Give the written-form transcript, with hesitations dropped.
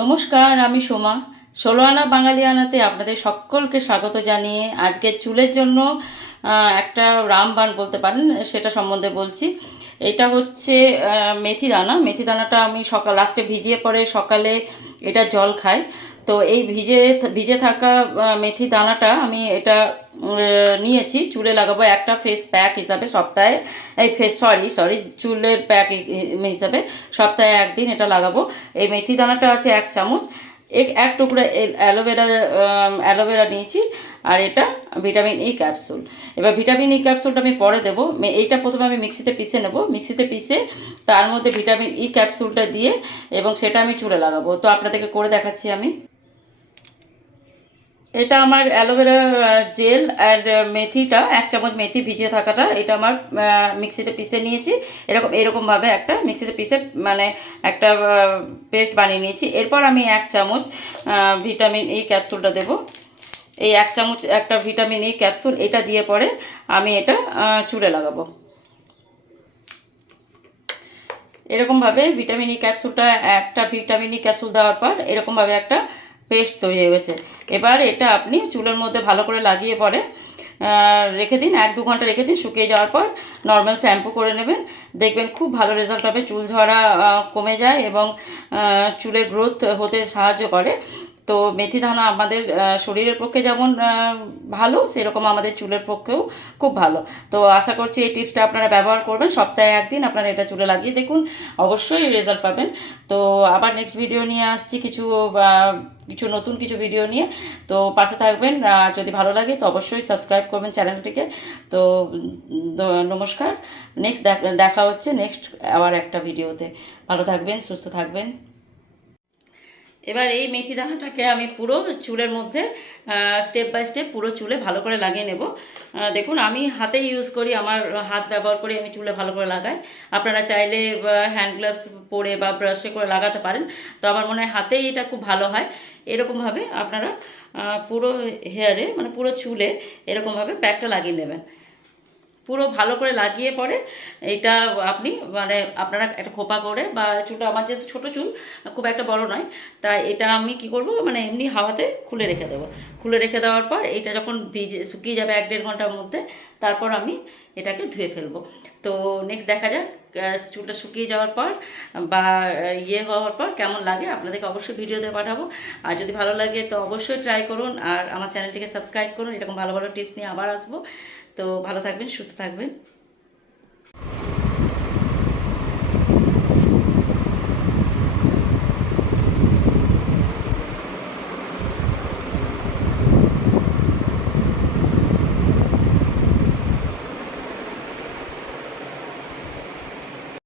নমস্কার, আমি সোমা। ষোলো আনা বাঙালিয়ানাতে আপনাদের সকলকে স্বাগত জানিয়ে আজকে চুলের জন্য একটা রামবান বলতে পারেন, সেটা সম্বন্ধে বলছি। এটা হচ্ছে মেথি দানা। মেথি দানাটা আমি রাত্রে ভিজিয়ে পরে সকালে এটা জল খাই। তো এই ভিজে ভিজে থাকা মেথি দানাটা আমি এটা নিয়েছি, চুলে লাগাবো একটা ফেস প্যাক হিসাবে সপ্তাহে। এই সরি চুলের প্যাক হিসাবে সপ্তাহে একদিন এটা লাগাবো। এই মেথি দানাটা আছে 1 চামচ। এক টুকরো অ্যালোভেরা নিয়েছি। আর এটা ভিটামিন ই ক্যাপসুল। এবার ভিটামিন ই ক্যাপসুলটা আমি পরে দেবো। এইটা প্রথমে আমি মিক্সিতে পিষে নেব। মিক্সিতে পিষে তার মধ্যে ভিটামিন ই ক্যাপসুলটা দিয়ে এবং সেটা আমি চুলে লাগাবো। তো আপনাদেরকে করে দেখাচ্ছি আমি। এটা আমার অ্যালোভেরা জেল আর মেথিটা 1 চামচ মেথি ভিজিয়ে থাকাটা এটা আমার মিক্সিতে পিষে নিয়েছি। এরকমভাবে একটা মিক্সিতে পিষে মানে একটা পেস্ট বানিয়ে নিয়েছি। এরপর আমি 1 চামচ ভিটামিন ই ক্যাপসুলটা দেবো। এই 1 চামচ একটা ভিটামিন ই ক্যাপসুল এটা দিয়ে পরে আমি এটা চুলে লাগাবো। এরকমভাবে ভিটামিন ই ক্যাপসুলটা একটা ভিটামিন ই ক্যাপসুল দেওয়ার পর এরকমভাবে একটা পেস্ট তৈরি হয়ে গেছে। এবার এটা আপনি চুলের মধ্যে ভালো করে লাগিয়ে পরে রেখে দিন, 1-2 ঘন্টা রেখে দিন। শুকিয়ে যাওয়ার পর নর্মাল শ্যাম্পু করে নেবেন, দেখবেন খুব ভালো রেজাল্ট হবে। চুল ঝরা কমে যায় এবং চুলের গ্রোথ হতে সাহায্য করে। তো মেথি দানা আমাদের শরীরের পক্ষে যেমন ভালো, সেরকম আমাদের চুলের পক্ষেও খুব ভালো। তো আশা করছি এই টিপসটা আপনারা ব্যবহার করবেন। সপ্তাহে একদিন আপনারা এটা চুলে লাগিয়ে দেখুন, অবশ্যই রেজাল্ট পাবেন। তো আবার নেক্সট ভিডিও নিয়ে আসছি, কিছু নতুন কিছু ভিডিও নিয়ে। তো পাশে থাকবেন, আর যদি ভালো লাগে তো অবশ্যই সাবস্ক্রাইব করবেন চ্যানেলটিকে। তো নমস্কার। নেক্সট দেখা হচ্ছে নেক্সট আবার একটা ভিডিওতে। ভালো থাকবেন, সুস্থ থাকবেন। এবার এই মেথি দানাটাকে আমি পুরো চুলের মধ্যে স্টেপ বাই স্টেপ পুরো চুলে ভালো করে লাগিয়ে নেব। দেখুন, আমি হাতে ইউজ করি, আমার হাত ব্যবহার করে আমি চুলে ভালো করে লাগাই। আপনারা চাইলে হ্যান্ড গ্লাভস পরে বা ব্রাশে করে লাগাতে পারেন। তো আমার মনে হয় হাতেই এটা খুব ভালো হয়। এরকমভাবে আপনারা পুরো হেয়ারে মানে পুরো চুলে এরকমভাবে প্যাকটা লাগিয়ে নেবেন। পুরো ভালো করে লাগিয়ে পরে এইটা আপনি মানে আপনারা একটা খোপা করে বা চুলটা, আমার যেহেতু ছোটো চুল খুব একটা বড় নয়, তাই এটা আমি কি করব মানে এমনি হাওয়াতে খুলে রেখে দেবো। খুলে রেখে দেওয়ার পর এটা যখন শুকিয়ে যাবে 1-1.5 ঘন্টার মধ্যে, তারপর আমি এটাকে ধুয়ে ফেলবো। তো নেক্সট দেখা যাক চুলটা শুকিয়ে যাওয়ার পর বা হওয়ার পর কেমন লাগে, আপনাদেরকে অবশ্যই ভিডিওতে পাঠাবো। আর যদি ভালো লাগে তো অবশ্যই ট্রাই করুন, আর আমার চ্যানেলটিকে সাবস্ক্রাইব করুন। এরকম ভালো ভালো টিপস নিয়ে আবার আসবো। তো ভালো থাকবেন, সুস্থ থাকবেন।